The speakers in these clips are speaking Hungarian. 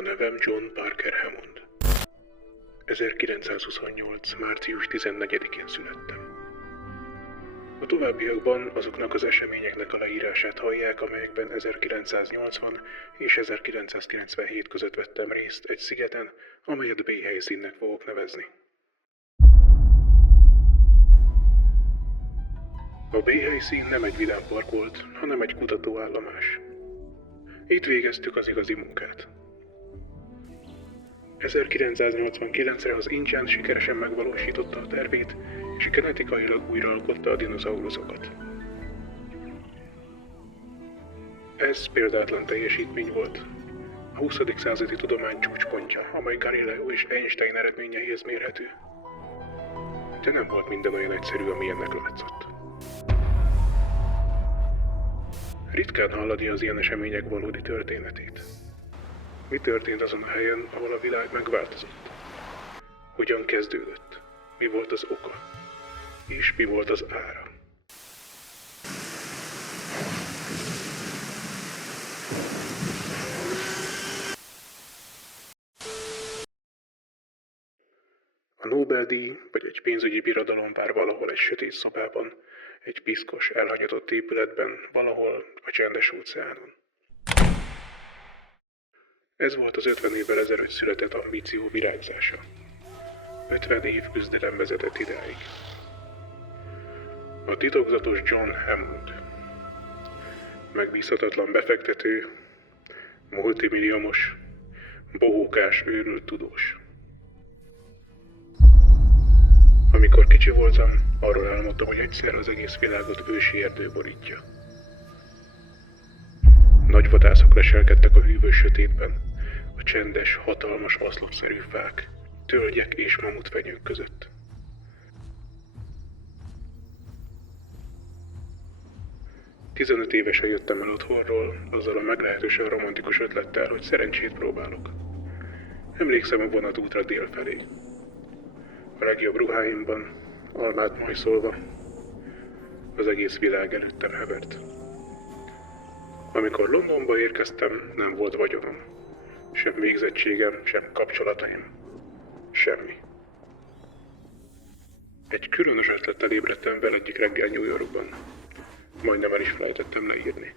A nevem John Parker Hammond. 1928. március 14-én születtem. A továbbiakban azoknak az eseményeknek a leírását hallják, amelyekben 1980 és 1997 között vettem részt egy szigeten, amelyet B helyszínnek fogok nevezni. A B helyszín nem egy vidámpark volt, hanem egy kutatóállomás. Itt végeztük az igazi munkát. 1989-re az Indián sikeresen megvalósította a tervét, és genetikailag újraalkotta a dinoszauruszokat. Ez példátlan teljesítmény volt. A 20. századi tudomány csúcspontja, amely Galileo és Einstein eredményeihez mérhető. De nem volt minden olyan egyszerű, amilyennek látszott. Ritkán hallani az ilyen események valódi történetét. Mi történt azon a helyen, ahol a világ megváltozott? Hogyan kezdődött? Mi volt az oka? És mi volt az ára? A Nobel-díj vagy egy pénzügyi birodalom vár valahol egy sötét szobában, egy piszkos, elhagyatott épületben, valahol a Csendes-óceánon. Ez volt az 50 évvel ezelőtt született ambíció virágzása. 50 év küzdelem vezetett idáig. A titokzatos John Hammond. Megbízhatatlan befektető, multimilliómos, bohókás, őrült tudós. Amikor kicsi voltam, arról álmodtam, hogy egyszer az egész világot ősi erdő borítja. Nagy vadászok leselkedtek a hűvös sötétben, a csendes, hatalmas oszlopszerű fák, tölgyek és mamutfenyők között. Tizenöt évesen jöttem el otthonról, azzal a meglehetősen romantikus ötlettel, hogy szerencsét próbálok. Emlékszem a vonatútra dél felé. A legjobb ruháimban, almát majszolva, az egész világ előttem hevert. Amikor Londonba érkeztem, nem volt vagyonom. Sem végzettségem, sem kapcsolataim. Semmi. Egy különös ötlettel ébredtem fel egyik reggel New Yorkban. Majdnem el is felejtettem leírni.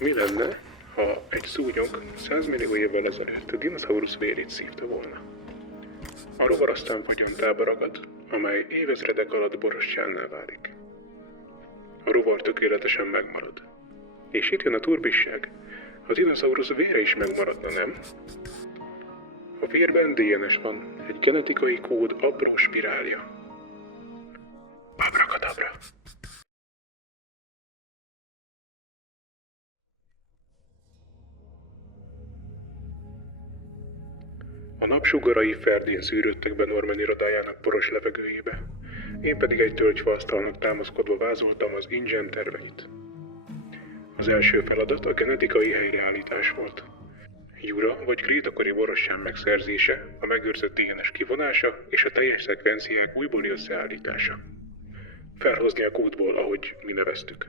Mi lenne, ha egy szúnyog 100 millió évvel ezelőtt a dinoszaurusz vérét szívta volna? A rovar aztán fagyontába ragad, amely évezredek alatt borostyánná válik. A rovar tökéletesen megmarad. És itt jön a turbisság. A dinoszaurusz vére is megmaradna, nem? A vérben DNS van, egy genetikai kód apró spirálja. Abrakadabra. A napsugarai ferdén szűrődtek be Norman irodájának poros levegőjébe. Én pedig egy tölgyfaasztalnak támaszkodva vázoltam az InGen terveit. Az első feladat a genetikai helyreállítás volt. Jura vagy krétakori borostyán megszerzése, a megőrzött DNS kivonása és a teljes szekvenciák újbóli összeállítása. Felhozni a kódból, ahogy mi neveztük.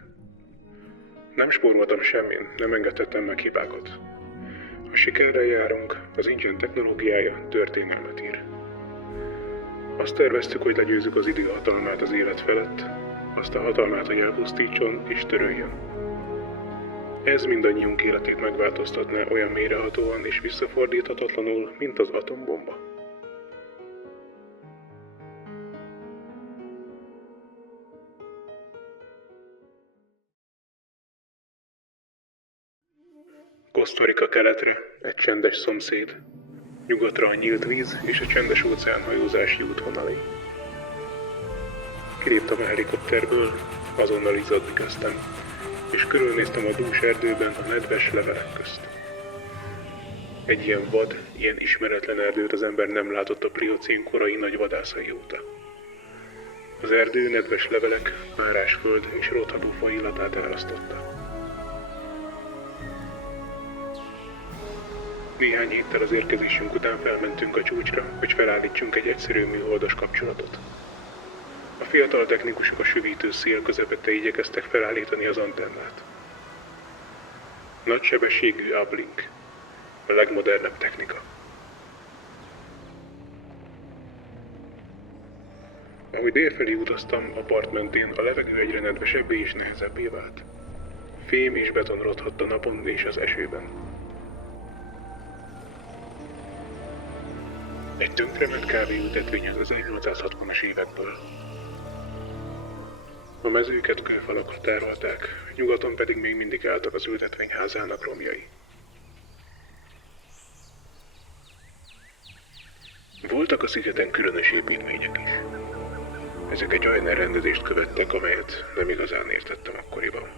Nem spóroltam semmin, nem engedhettem meg hibákat. Ha sikerrel járunk, az InGen technológiája történelmet ír. Azt terveztük, hogy legyőzzük az idő hatalmát az élet felett, azt a hatalmát, hogy elpusztítson és töröljön. Ez mindannyiunk életét megváltoztatná olyan mélyrehatóan és visszafordíthatatlanul, mint az atombomba. Kosztarika keletre, egy csendes szomszéd. Nyugatra a nyílt víz és a Csendes-óceán hajózási útvonalai. Kiléptem a helikopterből, azonnal izzadni kezdtem, és körülnéztem a dús erdőben a nedves levelek közt. Egy ilyen vad, ilyen ismeretlen erdőt az ember nem látott a pliocén korai nagy vadászai óta. Az erdő nedves levelek, párásföld és rotható fa illatát árasztotta. Néhány héttel az érkezésünk után felmentünk a csúcsra, hogy felállítsunk egy egyszerű műholdas kapcsolatot. A fiatal technikusok a süvítő szél közepette igyekeztek felállítani az antennát. Nagysebességű uplink. A legmodernebb technika. Ahogy délfelé utaztam, a part mentén a levegő egyre nedvesebbé és nehezebbé vált. Fém és beton rothadt a napon és az esőben. Egy tönkrement kávéültetvény az 1860-as évekből. A mezőket kőfalakra tárolták, nyugaton pedig még mindig álltak az ültetvényházának romjai. Voltak a szigeten különös építmények is. Ezek egy olyan elrendezést követtek, amelyet nem igazán értettem akkoriban.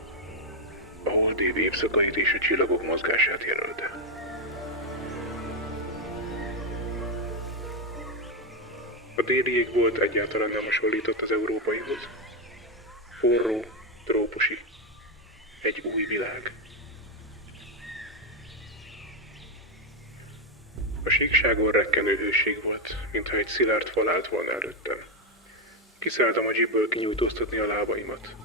A holdév évszakait és a csillagok mozgását jelölte. A déli égbolt egyáltalán nem hasonlított az európaihoz. Forró, trópusi. Egy új világ. A síkságon rekkenő hőség volt, mintha egy szilárd fal állt volna előttem. Kiszálltam a jeepből kinyújtóztatni a lábaimat.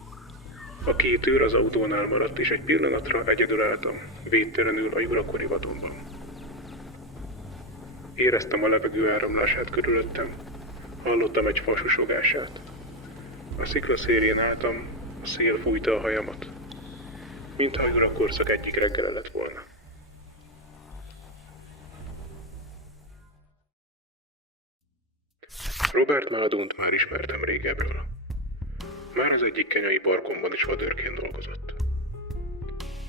A két őr az autónál maradt, és egy pillanatra egyedül álltam, védtelenül a jurakori vadonban. Éreztem a levegő áramlását körülöttem, hallottam egy fa susogását. A sziklaszélén álltam, a szél fújta a hajamat, mintha a jurakorszak egyik reggele lett volna. Robert Maladont már ismertem régebről. Már az egyik kenyai parkomban is vadőrként dolgozott.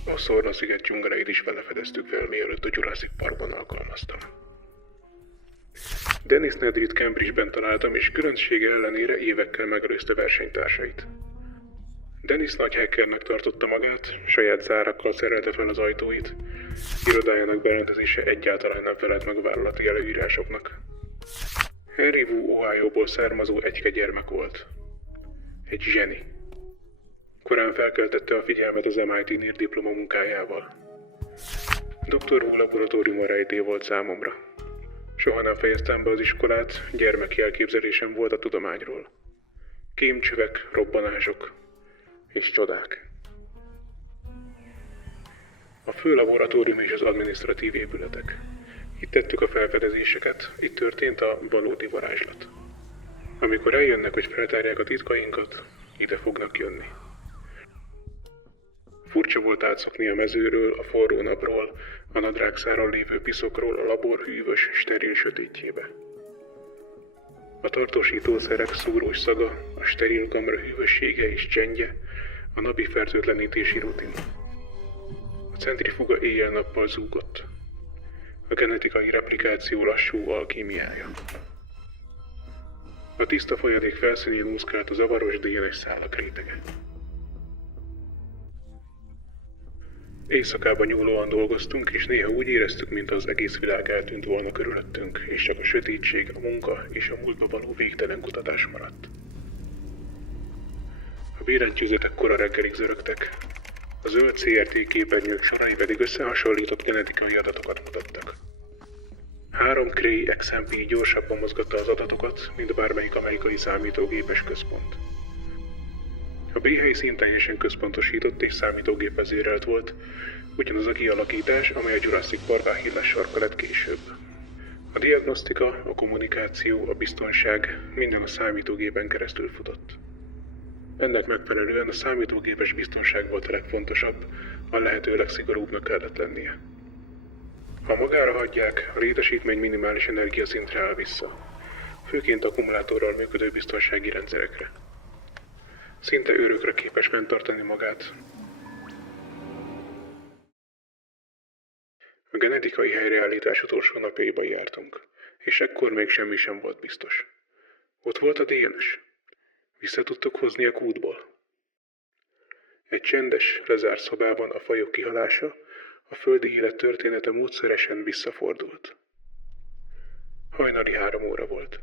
A Szorna-sziget dzsungeleit is vele fedeztük fel, mielőtt a Jurassic Parkban alkalmaztam. Dennis Nedryt Cambridge-ben találtam, és különbsége ellenére évekkel megelőzte versenytársait. Dennis nagy hackernek tartotta magát, saját zárakkal szerelte fel az ajtóit, irodájának berendezése egyáltalán nem felelt meg a vállalati előírásoknak. Henry Wu Ohioból származó egyke gyermek volt. Egy zseni. Korán felkeltette a figyelmet az MIT NIR diplomamunkájával. Dr. Wu laboratóriuma rejtély volt számomra. Soha nem fejeztem be az iskolát, gyermeki elképzelésem volt a tudományról. Kémcsövek, robbanások és csodák. A fő laboratórium és az adminisztratív épületek. Itt tettük a felfedezéseket, itt történt a valódi varázslat. Amikor eljönnek, hogy feltárják a titkainkat, ide fognak jönni. Furcsa volt átszokni a mezőről, a forró napról, a nadrágszáron lévő piszokról a labor hűvös, steril sötétjébe. A tartósítószerek szúrós szaga, a steril kamra hűvössége és csendje, a napi fertőtlenítési rutin. A centrifuga éjjel-nappal zúgott. A genetikai replikáció lassú alkímiája. A tiszta folyadék felszínén úszkált a zavaros DNS szálak rétege. Éjszakában nyúlóan dolgoztunk, és néha úgy éreztük, mint az egész világ eltűnt volna körülöttünk, és csak a sötétség, a munka és a múltba való végtelen kutatás maradt. A billentyűzetek kora reggelig zörögtek, a zöld CRT képernyők sorai pedig összehasonlított genetikai adatokat mutattak. 3 Cray XMP gyorsabban mozgatta az adatokat, mint bármelyik amerikai számítógépes központ. A B-hely színteljesen központosított és számítógép vezérelt volt, ugyanaz a kialakítás, amely a Jurassic Park Achilles sarka lett később. A diagnosztika, a kommunikáció, a biztonság minden a számítógépen keresztül futott. Ennek megfelelően a számítógépes biztonság volt a legfontosabb, a lehető legszigorúbbnak kellett lennie. Ha magára hagyják, a létesítmény minimális energiaszintre áll vissza, főként akkumulátorral működő biztonsági rendszerekre. Szinte őrökre képes fenntartani magát. A genetikai helyreállítás utolsó napjaiban jártunk, és ekkor még semmi sem volt biztos. Ott volt a DNS. Vissza tudtuk hozni a kútból. Egy csendes, lezárt szobában a fajok kihalása, a földi élet története módszeresen visszafordult. Hajnali 3 óra volt.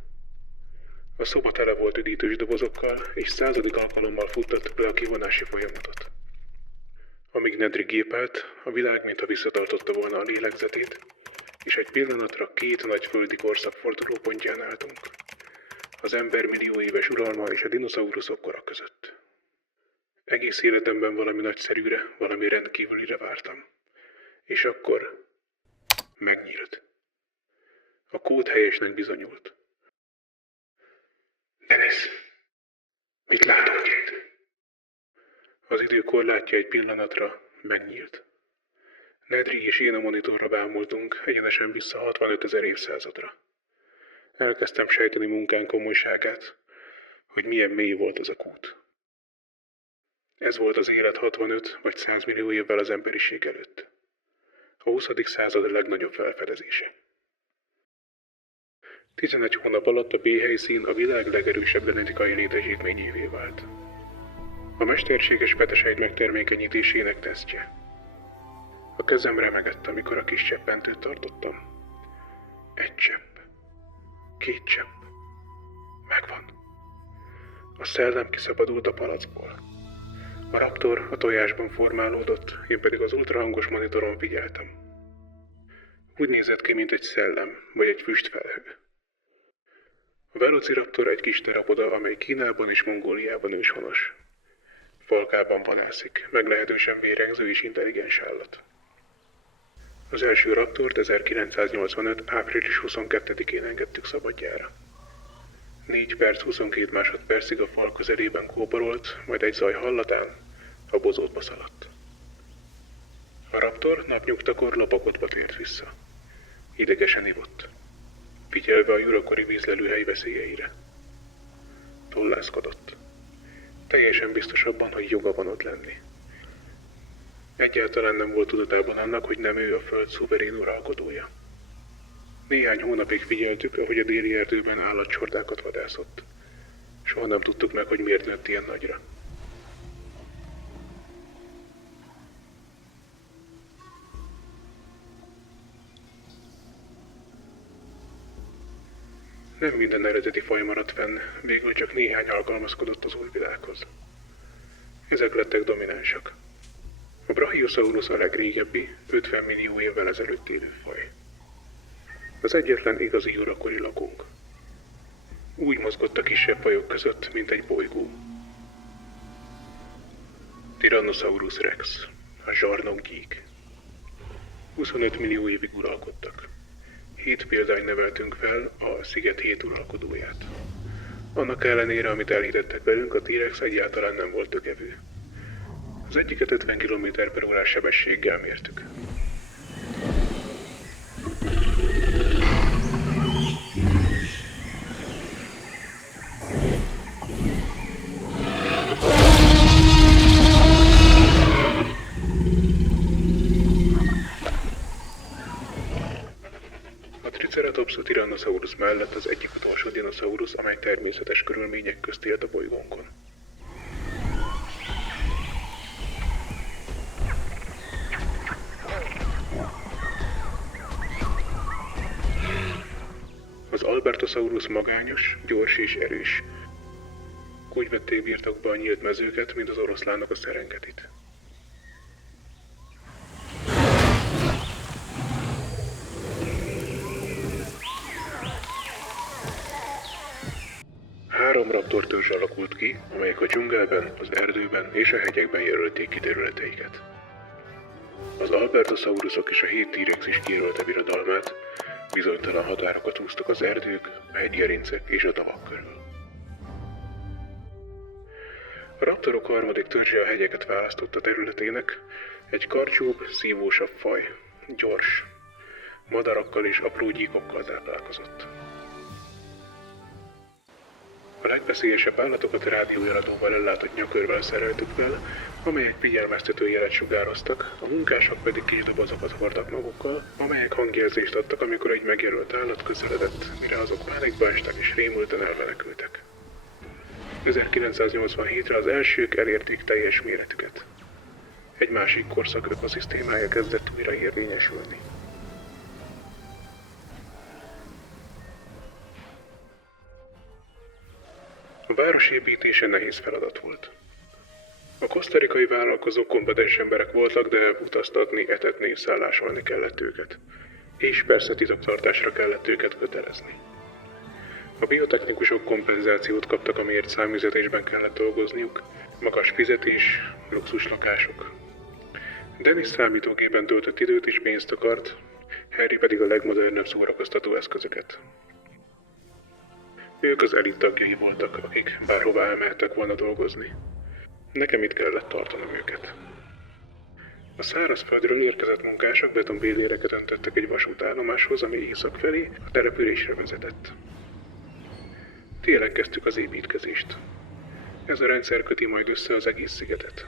A szoba tele volt üdítős dobozokkal, és 100. alkalommal futtatta be a kivonási folyamatot. Amíg Nedry gépelt, a világ mintha visszatartotta volna a lélegzetét, és egy pillanatra 2 nagy földi korszak fordulópontján álltunk. Az ember millió éves uralma és a dinoszauruszok kora között. Egész életemben valami nagyszerűre, valami rendkívülire vártam. És akkor Megnyílt. A kód helyesnek bizonyult. Dennis, mit látok itt? Az idő korlátja egy pillanatra megnyílt. Nedry és én a monitorra bámultunk, egyenesen vissza 65 000 évszázadra. Elkezdtem sejteni munkánk komolyságát, hogy milyen mély volt az a kút. Ez volt az élet 65 vagy 100 millió évvel az emberiség előtt. A 20. század legnagyobb felfedezése. 11 hónap alatt a B-helyszín a világ legerősebb genetikai létesítményévé vált. A mesterséges petesejt megtermékenyítésének tesztje. A kezem remegett, amikor a kis cseppentőt tartottam. Egy csepp. 2 csepp. Megvan. A szellem kiszabadult a palackból. A raptor a tojásban formálódott, én pedig az ultrahangos monitoron figyeltem. Úgy nézett ki, mint egy szellem, vagy egy füstfelhő. A Velociraptor egy kis terapoda, amely Kínában és Mongóliában őshonos. Falkában vadászik, meglehetősen vérengző és intelligens állat. Az első raptort 1985. április 22-én engedtük szabadjára. 4 perc 22 másodpercig a fal közelében kóborolt, majd egy zaj hallatán a bozótba szaladt. A raptor napnyugtakor lopakodva tért vissza. Idegesen ivott, figyelve a jurakori vízlelőhely veszélyeire. Tollászkodott. Teljesen biztos abban, hogy joga van ott lenni. Egyáltalán nem volt tudatában annak, hogy nem ő a föld szuverén uralkodója. Néhány hónapig figyeltük, ahogy a déli erdőben állatcsordákat vadászott. Soha nem tudtuk meg, hogy miért nőtt ilyen nagyra. Nem minden eredeti faj maradt fenn, végül csak néhány alkalmazkodott az új világhoz. Ezek lettek dominánsak. A Brachiosaurus a legrégebbi, 50 millió évvel ezelőtt élő faj. Az egyetlen igazi jurakori lakónk. Úgy mozgott a kisebb fajok között, mint egy bolygó. Tyrannosaurus rex, a zsarnokgyík. 25 millió évig uralkodtak. 7 példányt neveltünk fel, a sziget 7 uralkodóját. Annak ellenére, amit elhitettek velünk, a T-rex egyáltalán nem volt tökevő. Az egyiket 50 km/h sebességgel mértük. A Triceratops a Tyrannosaurus mellett az egyik utolsó dinoszaurusz, amely természetes körülmények közt élt a bolygónkon. Az Albertosaurus magányos, gyors és erős. Úgy vették birtokba a nyílt mezőket, mint az oroszlánok a Szerengetit. Három raptor törzs alakult ki, amelyek a dzsungelben, az erdőben és a hegyekben jelölték ki területeiket. Az Albertosaurusok és a 7 T-rex is kijelölte birodalmát, bizonytalan határokat húztak az erdők, a hegygerincek és a tavak körül. A raptorok harmadik törzse a hegyeket választotta területének, egy karcsúbb, szívósabb faj, gyors, madarakkal és apró gyíkokkal táplálkozott. A legveszélyesebb állatokat rádiójeladóval ellátott nyakörvel szereltük fel, amelyek figyelmeztető jelet sugároztak, a munkások pedig kis dobozokat hordtak magukkal, amelyek hangjelzést adtak, amikor egy megjelölt állat közeledett, mire azok pánikba estek és rémülten elmenekültek. 1987-re az elsők elérték teljes méretüket. Egy másik korszak ökoszisztémája kezdett újra érvényesülni. A város építése nehéz feladat volt. A kosztarikai vállalkozók kompetens emberek voltak, de utaztatni, etetni, szállásolni kellett őket. És persze titoktartásra kellett őket kötelezni. A biotechnikusok kompenzációt kaptak, amiért számüzetésben kellett dolgozniuk, magas fizetés, luxus lakások. Dennis számítógépen töltött időt és pénzt akart, Harry pedig a legmodernebb szórakoztató eszközöket. Ők az elit tagjai voltak, akik bárhová elmehettek volna dolgozni. Nekem itt kellett tartanom őket. A szárazföldről érkezett munkások betonbéléreket öntöttek egy vasútállomáshoz, ami észak felé a településre vezetett. Télen kezdtük az építkezést. Ez a rendszer köti majd össze az egész szigetet.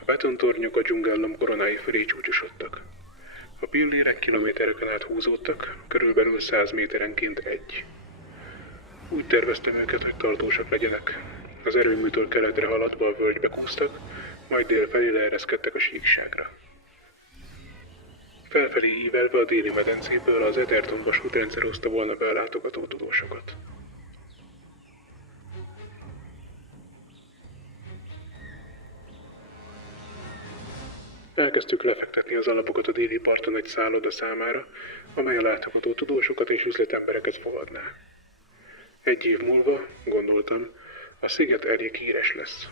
A betontornyok a dzsungellom koronái fölé csúcsosodtak. A pillérek kilométereken át húzódtak, körülbelül 100 méterenként egy. Úgy terveztem őket, hogy tartósak legyenek. Az erőműtől keletre haladva a völgybe kúztak, majd dél felé leereszkedtek a síkságra. Felfelé ívelve a déli medencéből az Etherton vasútrendszer hozta volna be a látogató tudósokat. Elkezdtük lefektetni az alapokat a déli parton egy szálloda számára, amely a látogató tudósokat és üzletembereket fogadná. Egy év múlva, gondoltam, a sziget elég híres lesz.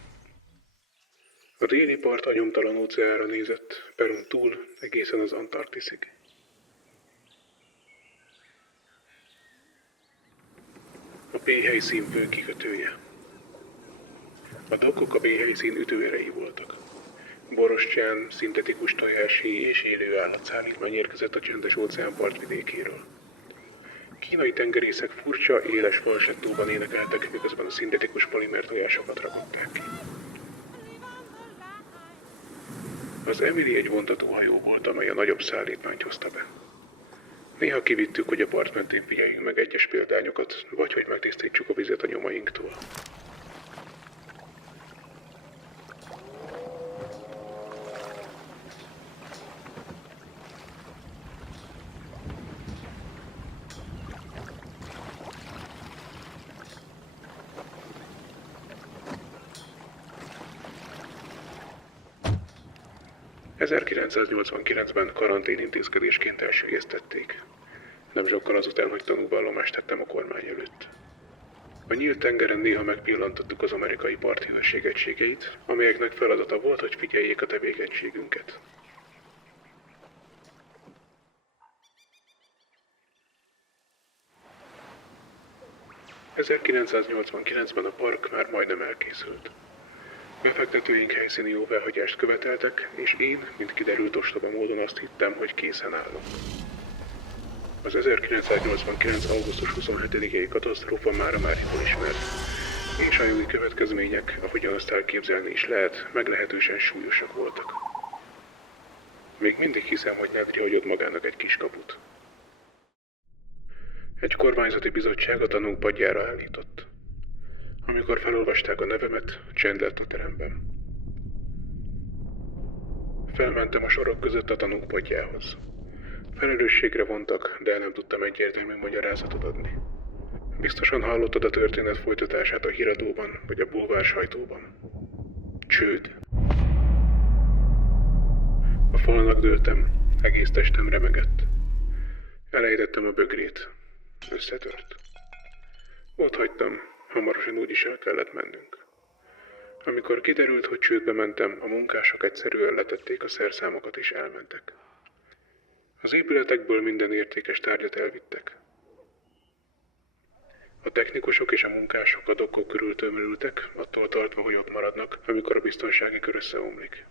A déli part a nyomtalan óceánra nézett, Perun túl egészen az Antarktiszig. A B-helyszín fő kikötője. A dokkok a B-helyszín ütőerei voltak. Borostyán, szintetikus tojási és élő állatszállítmány érkezett a csendes óceán partvidékéről. Kínai tengerészek furcsa, éles falsettóban énekeltek, miközben a szintetikus polimer tojásokat rakották ki. Az Emily egy vontatóhajó volt, amely a nagyobb szállítmányt hozta be. Néha kivittük, hogy a part mentén figyeljünk meg egyes példányokat, vagy hogy megtisztítsuk a vizet a nyomainktól. ...1989-ben karanténintézkedésként elsüllyesztették. Nem sokkal azután, hogy tanúvallomást tettem a kormány előtt. A nyílt tengeren néha megpillantottuk az amerikai parti őrség egységeit, amelyeknek feladata volt, hogy figyeljék a tevékenységünket. ...1989-ben a park már majdnem elkészült. Befektetőink helyszíni jóváhagyást követeltek, és én, mint kiderült ostoba módon azt hittem, hogy készen állok. Az 1989. augusztus 27-i katasztrófa mára már jól ismert, és a jogi következmények, ahogyan azt elképzelni is lehet, meglehetősen súlyosak voltak. Még mindig hiszem, hogy Nedry hagyott magának egy kis kaput. Egy kormányzati bizottság a tanúk padjára állított. Amikor felolvasták a nevemet, csend lett a teremben. Felmentem a sorok között a tanúk padjához. Felelősségre vontak, de nem tudtam egyértelmű magyarázatot adni. Biztosan hallottad a történet folytatását a híradóban, vagy a bulvár sajtóban. Csőd. A falnak dőltem, egész testem remegett. Elejtettem a bögrét. Összetört. Ott hagytam, hamarosan úgyis el kellett mennünk. Amikor kiderült, hogy csődbe mentem, a munkások egyszerűen letették a szerszámokat és elmentek. Az épületekből minden értékes tárgyat elvittek. A technikusok és a munkások a dokkok körül tömörültek, attól tartva, hogy ott maradnak, amikor a biztonsági kör összeomlik.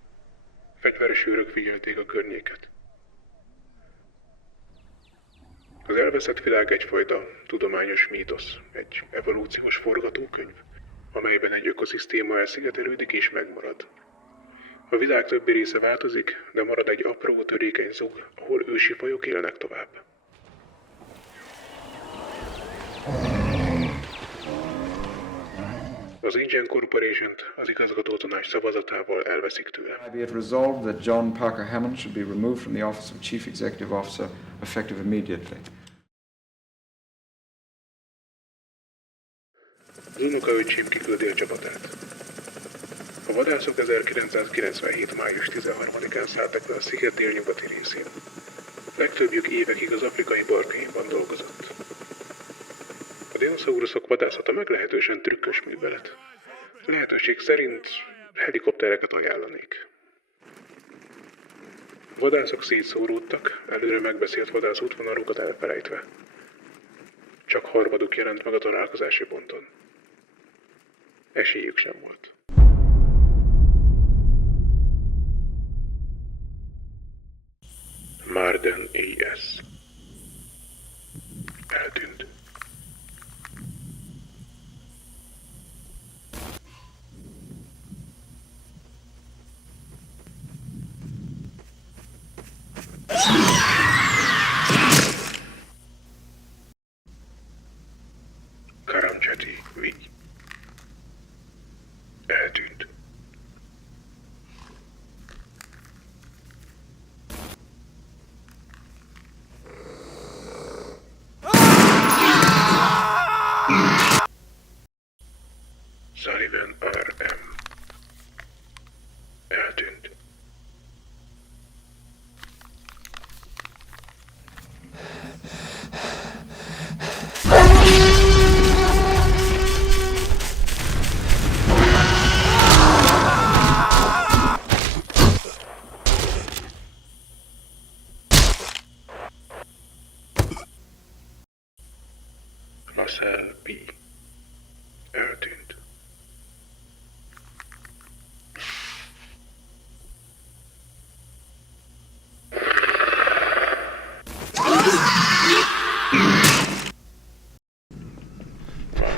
Fegyveres őrök figyelték a környéket. Az elveszett világ egyfajta tudományos mítosz, egy evolúciós forgatókönyv, amelyben egy ökoszisztéma elszigetelődik és megmarad. A világ többi része változik, de marad egy apró, törékeny zug, ahol ősi fajok élnek tovább. Az InGen Corporation-t az igazgatótanács szavazatával elveszik tőle. Be it resolved that John Parker Hammond should be removed from the office of Chief Executive Officer effective immediately. Az unokaöcsém kiküldi a csapatát. A vadászok 1997. május 13-án szálltak le a sziget délnyugati részén. Legtöbbjük évekig az afrikai barkainban dolgozott. A dinoszauruszok vadászata meglehetősen trükkös művelet. Lehetőség szerint helikoptereket ajánlanék. Vadászok szétszóródtak, előre megbeszélt vadász útvonalukat elfelejtve. Csak harmaduk jelent meg a találkozási ponton. Esélyük sem volt. Marden A.S. eltűnt. Karamcsati V. eltűnt. Sullivan R.M. eltűnt. Russell B. eltűnt.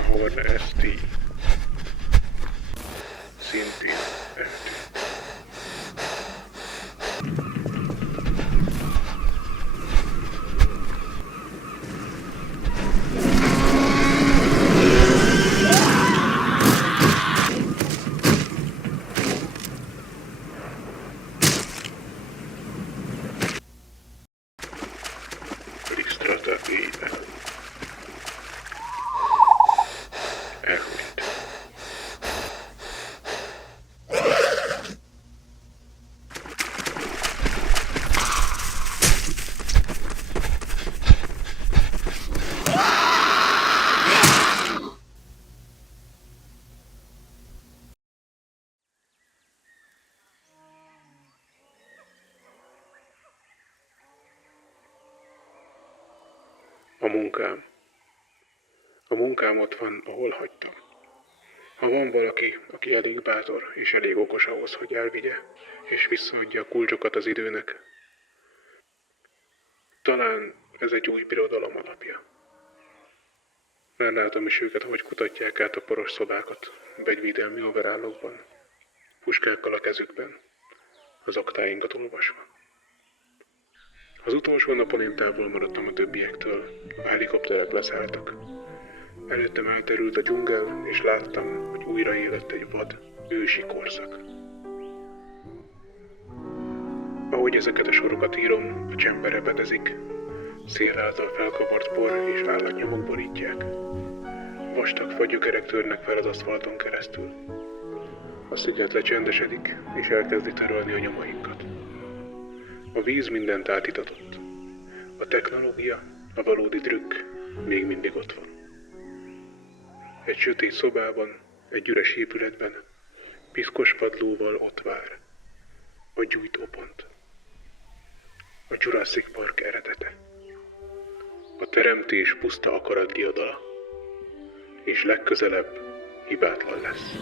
Howard S.T. szintén eltűnt. Listrata A.L. elhunyt. A munkám. A munkám ott van, ahol hagytam. Ha van valaki, aki elég bátor és elég okos ahhoz, hogy elvigye, és visszaadja a kulcsokat az időnek, talán ez egy új birodalom alapja. Már látom is őket, ahogy kutatják át a poros szobákat, begyvédelmi overállókban, puskákkal a kezükben, az aktáinkat olvasva. Az utolsó napon én távol maradtam a többiektől, a helikopterek leszálltak. Előttem elterült a dzsungel, és láttam, hogy újraélett egy vad, ősi korszak. Ahogy ezeket a sorokat írom, a csember repedezik, szél által felkavart por és állatnyomok borítják. Vastag fagygyökerek törnek fel az aszfalton keresztül. A sziget lecsendesedik, és elkezdi törölni a nyomainkat. A víz mindent átitatott. A technológia, a valódi trükk még mindig ott van. Egy sötét szobában, egy üres épületben, piszkos padlóval ott vár. A gyújtópont. A Jurassic Park eredete. A teremtés puszta akarat diadala. És legközelebb hibátlan lesz.